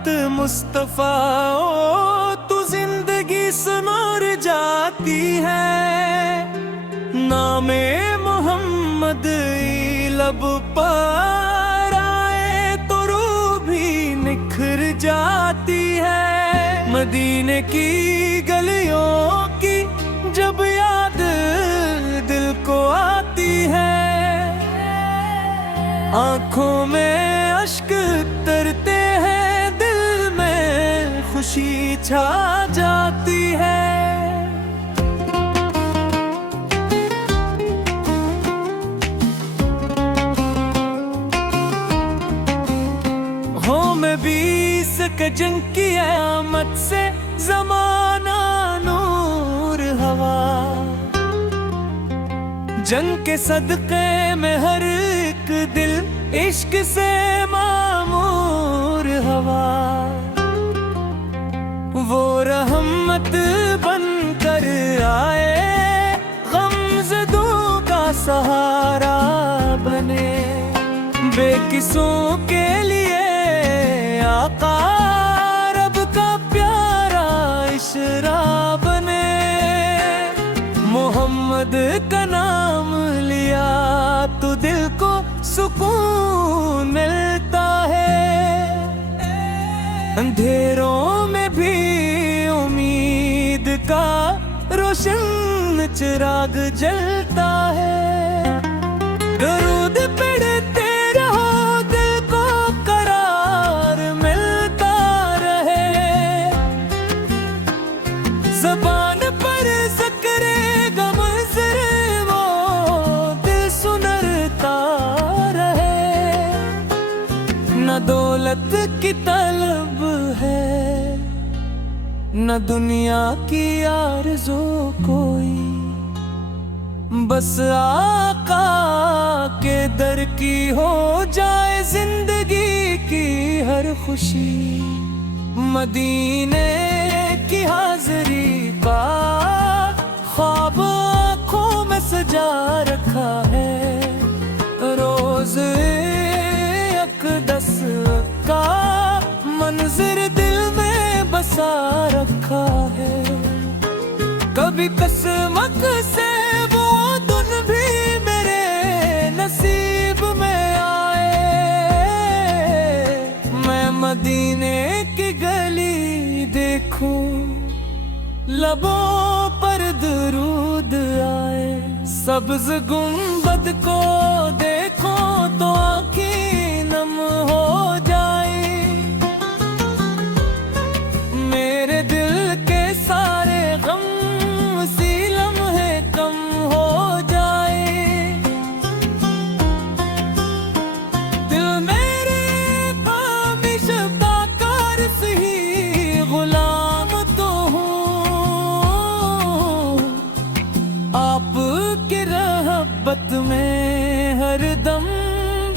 रहमत मुस्तफा ओ तू जिंदगी सुनर जाती है। नामे मोहम्मद लब पर आए तो रूह भी निखर जाती है। मदीने की गलियों की जब याद दिल को आती है, आंखों में अश्क तरते हैं, दिल में खुशी छा जाती है। हो मैं बीस के जंग की आमद से ज़माना नूर हवा, जंग के सदक़े में हर एक दिल इश्क से मामूर हवा। वो रहमत बनकर आए, गमज़दों का सहारा बने, बेकिसों के लिए आका रब का प्यारा इशरा बने। मोहम्मद का नाम लिया तो दिल को सुकून मिलता है, अंधेरों में भी उम्मीद का रोशन चिराग जलता है। दरूद पढ़ते रहो, दिल को करार मिलता रहे, ज़बान पर ज़िक्रे गम ज़िक्र वो दिल सुनरता रहे। न दौलत की तलब है, न दुनिया की आरज़ू कोई, बस आका के दर की हो जाए जिंदगी की हर खुशी। मदीने की हाज़री का ख्वाब आँखों में सजा रखा है, रोज़ अक़दस का मंज़र दिल में बसा रखा है। कभी किस्मत से वो दिन भी मेरे नसीब में आए, मैं मदीने की गली देखूं, लबों पर दरूद आए। सब्ज़ गुंबद को देखो तो आँखें नम हो जाए, मेरे दिल के सारे गम उसी लम्हे कम हो जाए। दिल मेरे खामिश ताकार से ही गुलाम तो हूँ, आपकी रहमत में हर दम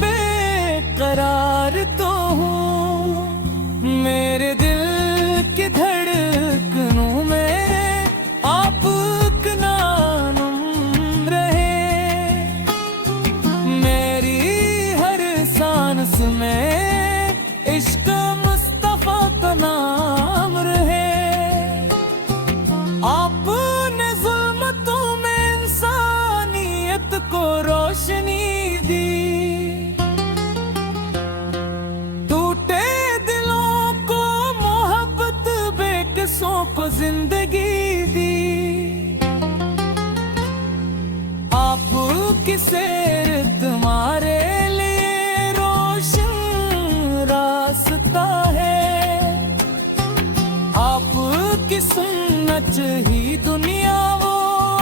बेकरार तो हूँ। मेरे दिल की धड़कनों में आपका नाम रहे, मेरी हर सांस में इश्क मुस्तफा का नाम रहे। आपने ज़ुल्मतों में इंसानियत को रोशनी दी, को जिंदगी दी। आपकी सैर तुम्हारे लिए रोशन रास्ता है, आपकी सुन्नत ही दुनिया वो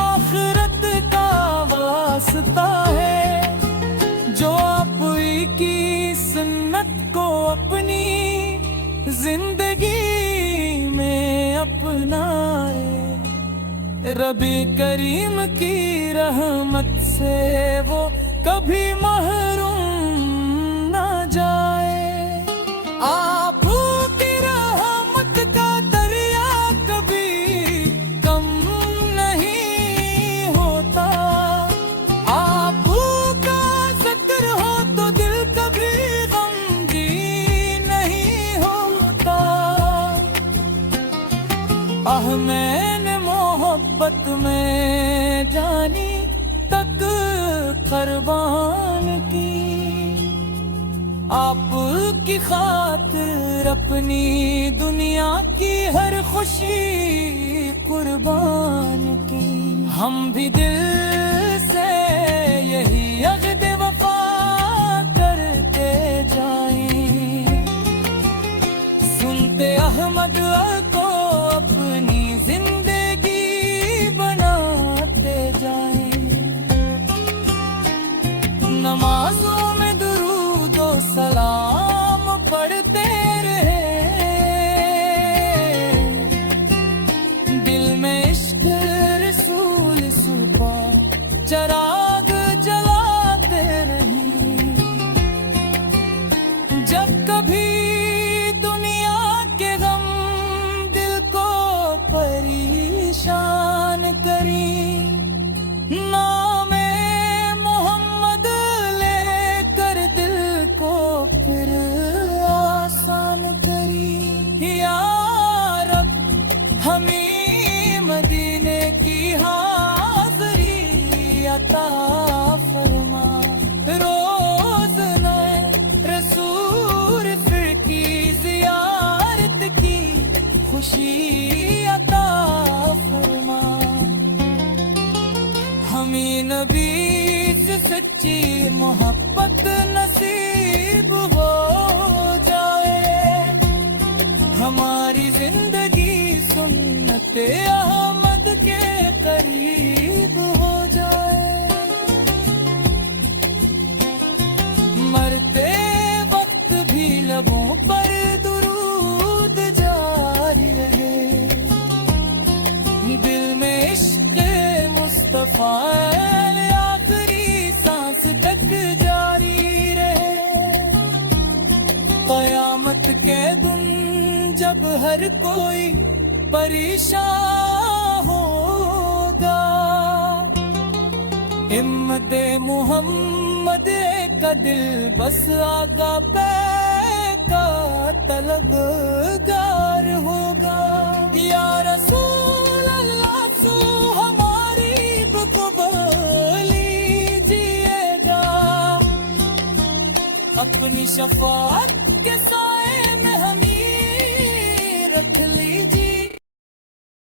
आखिरत का वास्ता है। जो आपकी सुन्नत को अपनी जिंदगी में अपनाए, रबी करीम की रहमत से वो कभी महरूम ना जाए। आपकी रहमत का दरिया कभी कम नहीं होता, आपका जिक्र हो तो दिल कभी गमगीन नहीं होता। राह मैंने मोहब्बत में जानी तक कुर्बान की, आपकी खातिर अपनी दुनिया की हर खुशी कुर्बान की। हम भी दिल से यही अक़्द वफ़ा करते जाएं, सुनते अहमद को अपनी जिंदगी बनाते जाएं। नमाजों में दुरूद और सलाम पढ़ते रहे, दिल में इश्क रसूल सुबह चिराग जलाते रहे। जब कभी दुनिया के गम दिल को परेशान करी, नामे मोहम्मद लेकर दिल को फिर आसान करी। या रब हमें मदीने की हाज़री अता फरमा, रोज़ नए रसूल फिर की ज़ियारत की खुशी अता फरमा। हमें नबी से सच्ची मोहब्बत नसीब हो जाए, हमारी जिंदगी सुन्नते अहमद के करीब हो जाए। मरते वक्त भी लबों पर दुरूद जारी रहे, दिल में इश्क मुस्तफा आखिरी सांस तक जारी रहे। क़यामत के दिन जब हर कोई परेशान होगा, हिम्मते मोहम्मद का दिल बस आका पे का तलबगार होगा। या रसूल अल्लाह सो हमारी कबूल लीजिएगा, अपनी शफाअत के साथ